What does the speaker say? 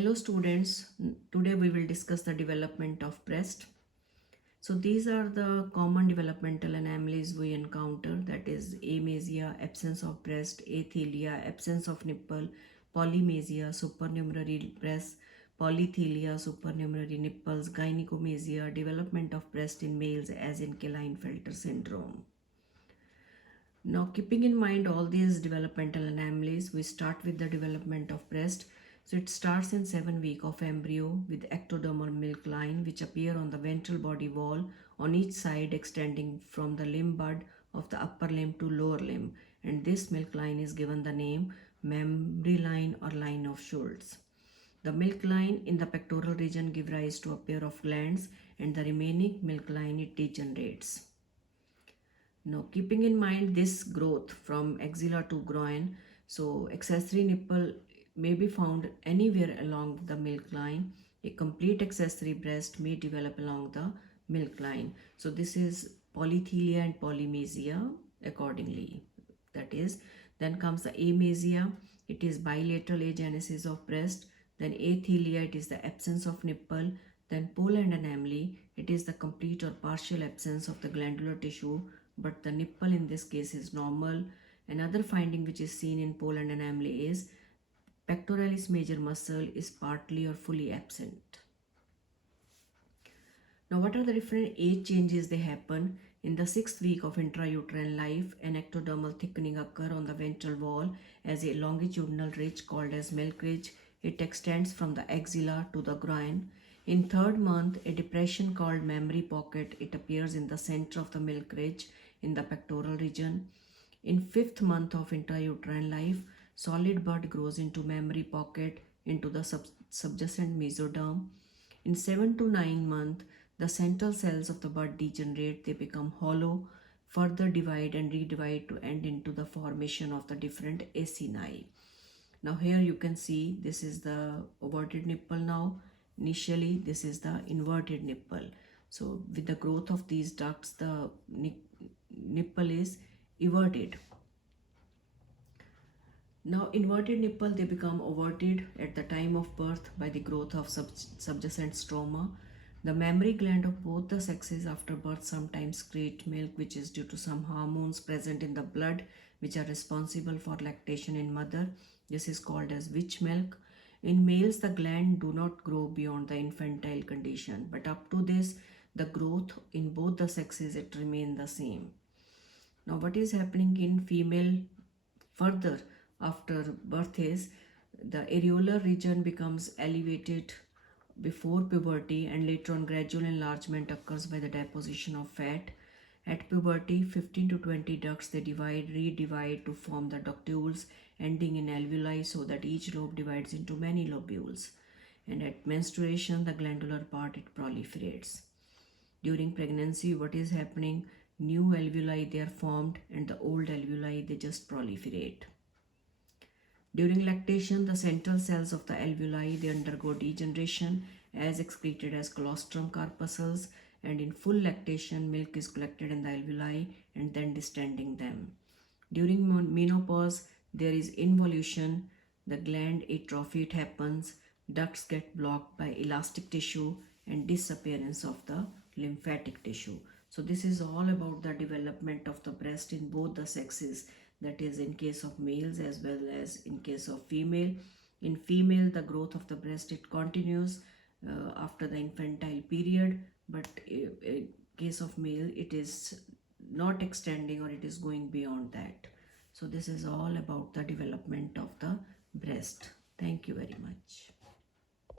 Hello students, today we will discuss the development of breast. So these are the common developmental anomalies we encounter, that is amasia, absence of breast, athelia, absence of nipple, polymasia, supernumerary breast, polythelia, supernumerary nipples, gynecomasia, development of breast in males as in Klinefelter syndrome. Now, keeping in mind all these developmental anomalies, we start with the development of breast. So it starts in 7 weeks of embryo with ectodermal milk line which appear on the ventral body wall on each side extending from the limb bud of the upper limb to lower limb, and this milk line is given the name mammary line or line of Schultz. The milk line in the pectoral region give rise to a pair of glands, and the remaining milk line it degenerates. Now, keeping in mind this growth from axilla to groin, so accessory nipple may be found anywhere along the milk line. A complete accessory breast may develop along the milk line. So this is polythelia and polymasia accordingly. That is, then comes the amasia. It is bilateral agenesis of breast. Then athelia, it is the absence of nipple. Then Poland anomaly, it is the complete or partial absence of the glandular tissue, but the nipple in this case is normal. Another finding which is seen in Poland anomaly is pectoralis major muscle is partly or fully absent. Now, what are the different age changes they happen? In the 6th week of intrauterine life, an ectodermal thickening occur on the ventral wall as a longitudinal ridge called as milk ridge. It extends from the axilla to the groin. In 3rd month, a depression called mammary pocket, it appears in the center of the milk ridge in the pectoral region. In 5th month of intrauterine life, solid bud grows into mammary pocket into the subjacent mesoderm. In 7 to 9 month, the central cells of the bud degenerate, they become hollow, further divide and redivide to end into the formation of the different acini. Now here you can see this is the everted nipple now. Initially this is the inverted nipple. So with the growth of these ducts, the nipple is everted. Now inverted nipple, they become everted at the time of birth by the growth of subjacent stroma. The mammary gland of both the sexes after birth sometimes secrete milk, which is due to some hormones present in the blood which are responsible for lactation in mother. This is called as witch milk. In males, the gland do not grow beyond the infantile condition, but up to this, the growth in both the sexes, it remain the same. Now, what is happening in female further after birth is the areolar region becomes elevated before puberty, and later on gradual enlargement occurs by the deposition of fat. At puberty, 15 to 20 ducts they divide, redivide to form the ductules ending in alveoli, so that each lobe divides into many lobules. And at menstruation, the glandular part it proliferates. During pregnancy, what is happening? New alveoli they are formed, and the old alveoli they just proliferate. During lactation, the central cells of the alveoli they undergo degeneration as excreted as colostrum corpuscles, and in full lactation, milk is collected in the alveoli and then distending them. During menopause, there is involution, the gland atrophy it happens, ducts get blocked by elastic tissue, and disappearance of the lymphatic tissue. So this is all about the development of the breast in both the sexes, that is in case of males as well as in case of female. In female, the growth of the breast it continues after the infantile period, but in case of male it is not extending or it is going beyond that. So this is all about the development of the breast. Thank you.